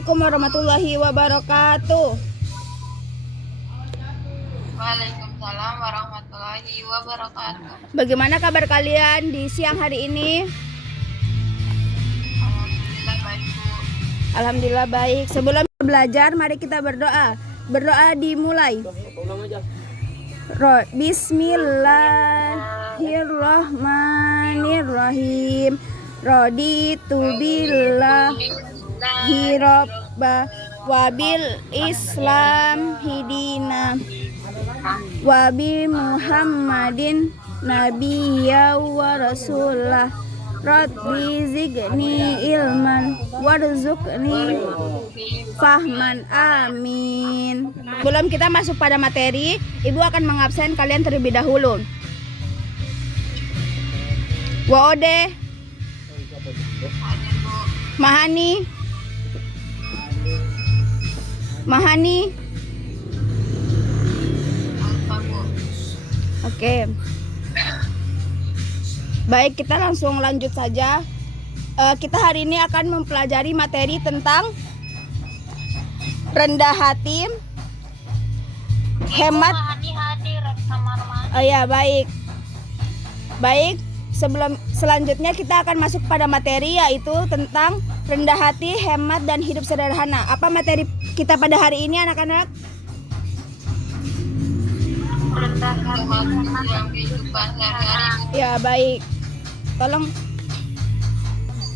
Assalamualaikum warahmatullahi wabarakatuh. Waalaikumsalam warahmatullahi wabarakatuh. Bagaimana kabar kalian di siang hari ini? Alhamdulillah baik, Bu. Alhamdulillah baik. Sebelum belajar, mari kita berdoa. Berdoa dimulai. Bismillahirrahmanirrahim. Raditu billahi robba wabil islam hidina wabi Muhammadin nabiyya wa rasulah. Rabbi zidni ilman warzuqni fahman, amin. Sebelum kita masuk pada materi, Ibu akan mengabsen kalian terlebih dahulu. Waode, Mahani, Mahani. Apa, Bu? Oke. Baik, kita langsung lanjut saja. Kita hari ini akan mempelajari materi tentang rendah hati, hemat. Oh ya, baik. Baik, selanjutnya kita akan masuk pada materi, yaitu tentang rendah hati, hemat, dan hidup sederhana. Apa materi kita pada hari ini, anak-anak? Rendah hati dalam kehidupan sehari-hari. Ya, baik. Tolong.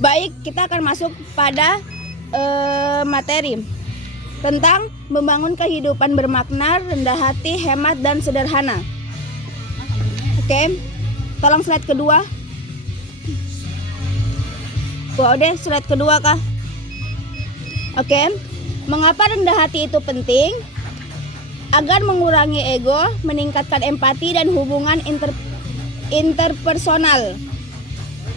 Baik, kita akan masuk pada materi tentang membangun kehidupan bermakna, rendah hati, hemat, dan sederhana. Oke, tolong slide kedua. Wah, udah slide kedua kah? Oke, mengapa rendah hati itu penting? Agar mengurangi ego, meningkatkan empati dan hubungan interpersonal,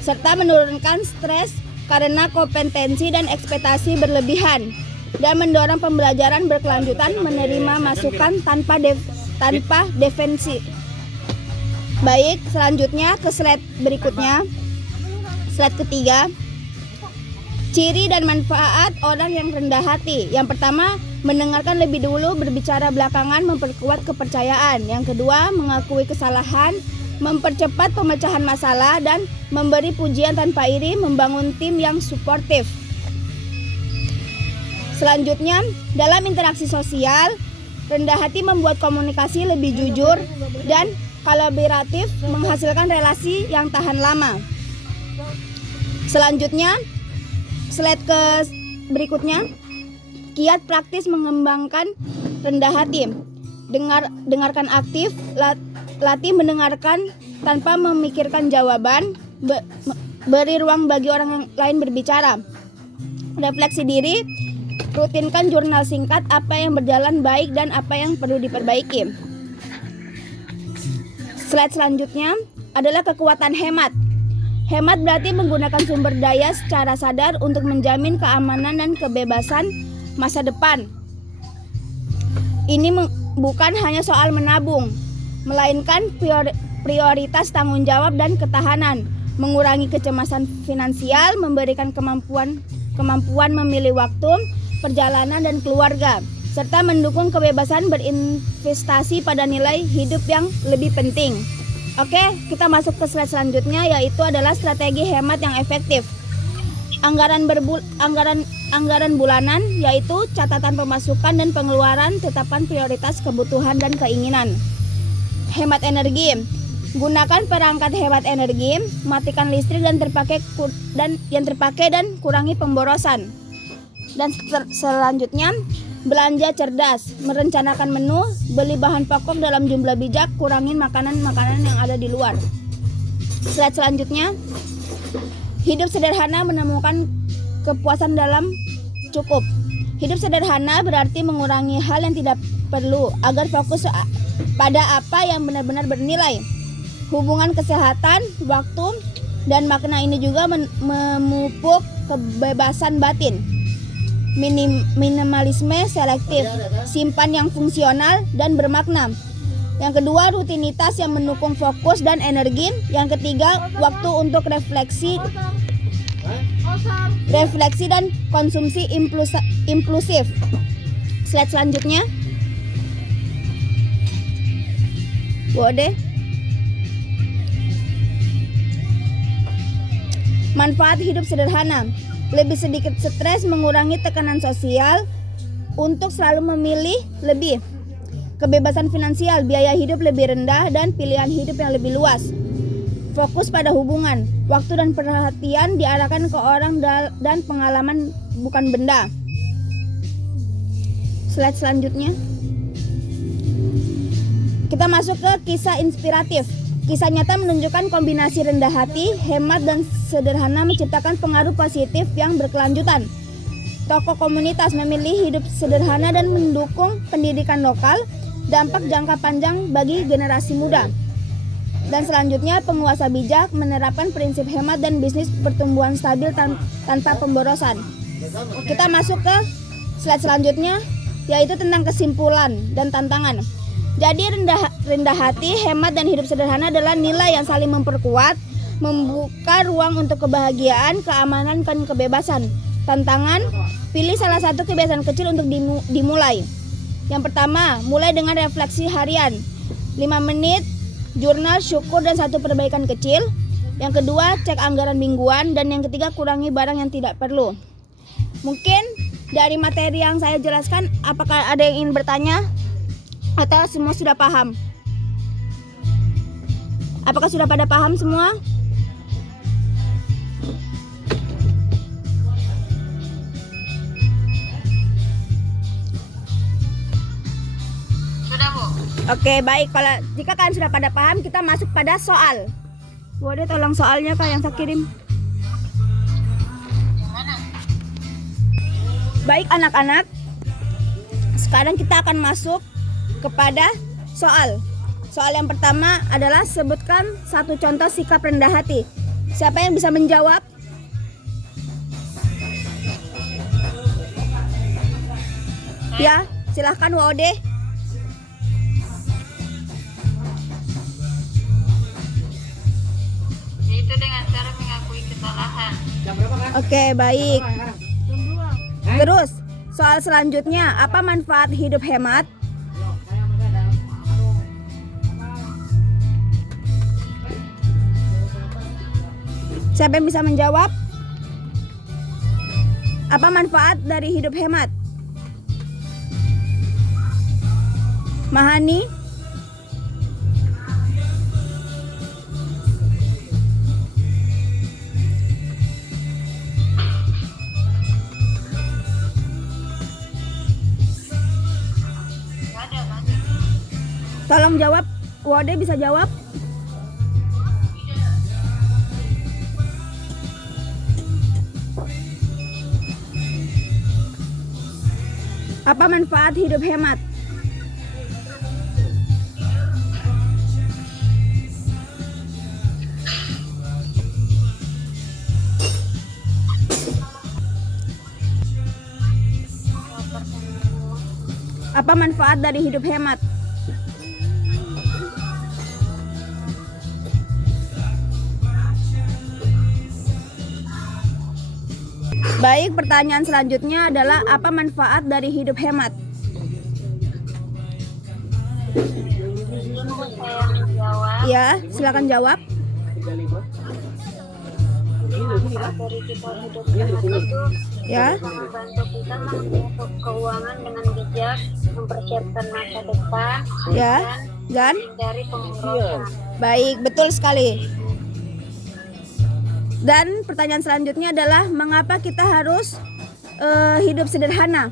serta menurunkan stres karena kompetensi dan ekspektasi berlebihan, dan mendorong pembelajaran berkelanjutan, menerima masukan tanpa defensi. Baik, selanjutnya ke slide berikutnya. Slide ketiga. Ciri dan manfaat orang yang rendah hati. Yang pertama, mendengarkan lebih dulu, berbicara belakangan, memperkuat kepercayaan. Yang kedua, mengakui kesalahan, mempercepat pemecahan masalah, dan memberi pujian tanpa iri, membangun tim yang suportif. Selanjutnya, dalam interaksi sosial, rendah hati membuat komunikasi lebih jujur dan kolaboratif, menghasilkan relasi yang tahan lama. Selanjutnya, slide ke berikutnya, kiat praktis mengembangkan rendah hati. Dengarkan aktif, latih mendengarkan tanpa memikirkan jawaban, beri ruang bagi orang yang lain berbicara. Refleksi diri, rutinkan jurnal singkat apa yang berjalan baik dan apa yang perlu diperbaiki. Slide selanjutnya adalah kekuatan hemat. Hemat berarti menggunakan sumber daya secara sadar untuk menjamin keamanan dan kebebasan masa depan. Ini bukan hanya soal menabung, melainkan prioritas tanggung jawab dan ketahanan, mengurangi kecemasan finansial, memberikan kemampuan memilih waktu, perjalanan, dan keluarga, serta mendukung kebebasan berinvestasi pada nilai hidup yang lebih penting. Oke, kita masuk ke slide selanjutnya, yaitu adalah strategi hemat yang efektif. Anggaran bulanan, yaitu catatan pemasukan dan pengeluaran, tetapan prioritas kebutuhan dan keinginan. Hemat energi. Gunakan perangkat hemat energi, matikan listrik yang terpakai dan kurangi pemborosan. Dan selanjutnya, belanja cerdas, merencanakan menu, beli bahan pokok dalam jumlah bijak, kurangin makanan-makanan yang ada di luar. Slide selanjutnya, hidup sederhana, menemukan kepuasan dalam cukup. Hidup sederhana berarti mengurangi hal yang tidak perlu agar fokus pada apa yang benar-benar bernilai. Hubungan kesehatan, waktu, dan makna ini juga memupuk kebebasan batin. Minimalisme selektif, simpan yang fungsional dan bermakna. Yang kedua, rutinitas yang mendukung fokus dan energi. Yang ketiga, waktu untuk refleksi refleksi dan konsumsi impulsif. Slide selanjutnya. Boleh. Manfaat hidup sederhana. Lebih sedikit stres, mengurangi tekanan sosial, untuk selalu memilih lebih. Kebebasan finansial, biaya hidup lebih rendah dan pilihan hidup yang lebih luas. Fokus pada hubungan, waktu dan perhatian diarahkan ke orang dan pengalaman bukan benda. Slide selanjutnya. Kita masuk ke kisah inspiratif. Kisah nyata menunjukkan kombinasi rendah hati, hemat, dan sederhana menciptakan pengaruh positif yang berkelanjutan. Tokoh komunitas memilih hidup sederhana dan mendukung pendidikan lokal, dampak jangka panjang bagi generasi muda. Dan selanjutnya, penguasa bijak menerapkan prinsip hemat dan bisnis pertumbuhan stabil tanpa pemborosan. Kita masuk ke slide selanjutnya, yaitu tentang kesimpulan dan tantangan. Jadi rendah hati, hemat, dan hidup sederhana adalah nilai yang saling memperkuat, membuka ruang untuk kebahagiaan, keamanan, dan kebebasan. Tantangan, pilih salah satu kebiasaan kecil untuk dimulai. Yang pertama, mulai dengan refleksi harian. 5 menit, jurnal, syukur, dan 1 perbaikan kecil. Yang kedua, cek anggaran mingguan. Dan yang ketiga, kurangi barang yang tidak perlu. Mungkin dari materi yang saya jelaskan, apakah ada yang ingin bertanya? Atau semua sudah paham? Apakah sudah pada paham semua? Sudah, Bu. Oke, baik. Kalau jika kalian sudah pada paham, kita masuk pada soal. Boleh tolong soalnya Kak yang saya kirim. Gimana? Baik anak-anak, sekarang kita akan masuk kepada soal. Soal yang pertama adalah sebutkan 1 contoh sikap rendah hati. Siapa yang bisa menjawab? Ya, silahkan WOD. Yaitu dengan cara mengakui kesalahan. Oke, baik. Terus, soal selanjutnya, apa manfaat hidup hemat? Siapa yang bisa menjawab? Apa manfaat dari hidup hemat? Mahani? Gak ada, Mas. Tolong jawab. Wode bisa jawab? Apa manfaat hidup hemat? Apa manfaat dari hidup hemat? Baik, pertanyaan selanjutnya adalah apa manfaat dari hidup hemat? Saya menjawab. Ya, silakan jawab. Manfaat dari kita hidup hemat itu Ya, membantu kita mengatur keuangan dengan bijak, mempersiapkan masa depan, ya, dan dari pemborosan. baik, betul sekali. Dan pertanyaan selanjutnya adalah mengapa kita harus hidup sederhana?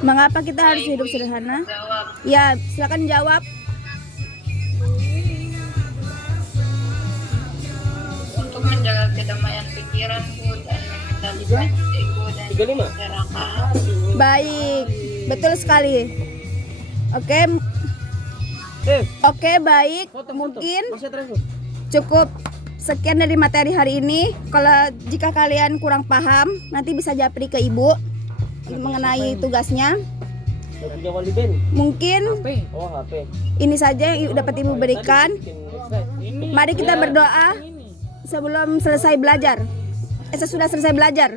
Mengapa kita harus hidup sederhana? Jawab. Ya, silakan jawab. Untuk menjaga kedamaian pikiranku dan mengendalikan ego dan keserakahan. Baik, betul sekali. Oke, baik. Mungkin cukup sekian dari materi hari ini. Kalau jika kalian kurang paham, nanti bisa japri ke ibu mengenai tugasnya. punya waliben. Mungkin Oh, HP. ini saja yang dapat Ibu berikan. Mari kita berdoa sebelum selesai belajar. Sesudah selesai belajar.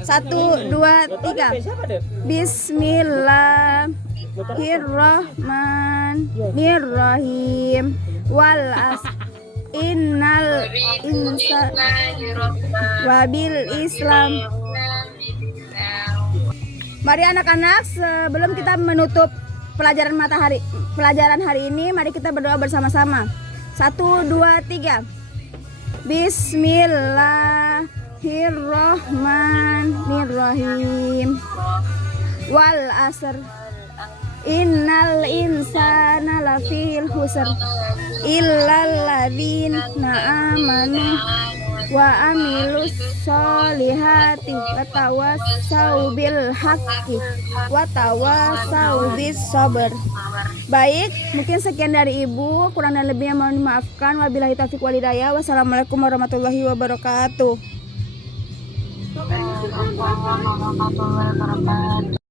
1, 2, 3. Siapa deh? Bismillahirrahmanirrahim. Wal as innal insa wabil Islam. Mari anak-anak, sebelum kita menutup pelajaran hari ini, mari kita berdoa bersama-sama. 1, 2, 3. Bismillahirrahmanirrahim. Wal asr innal insana lafil khusr illal ladzina amanu wa amilus solihati wa tawassau bil haqqi wa tawassau bis sabr. Baik, mungkin sekian dari Ibu, kurang dan lebihnya mohon dimaafkan. Wabillahi taufiq wal hidayah. Wassalamualaikum warahmatullahi wabarakatuh. Waalaikumsalam warahmatullahi wabarakatuh.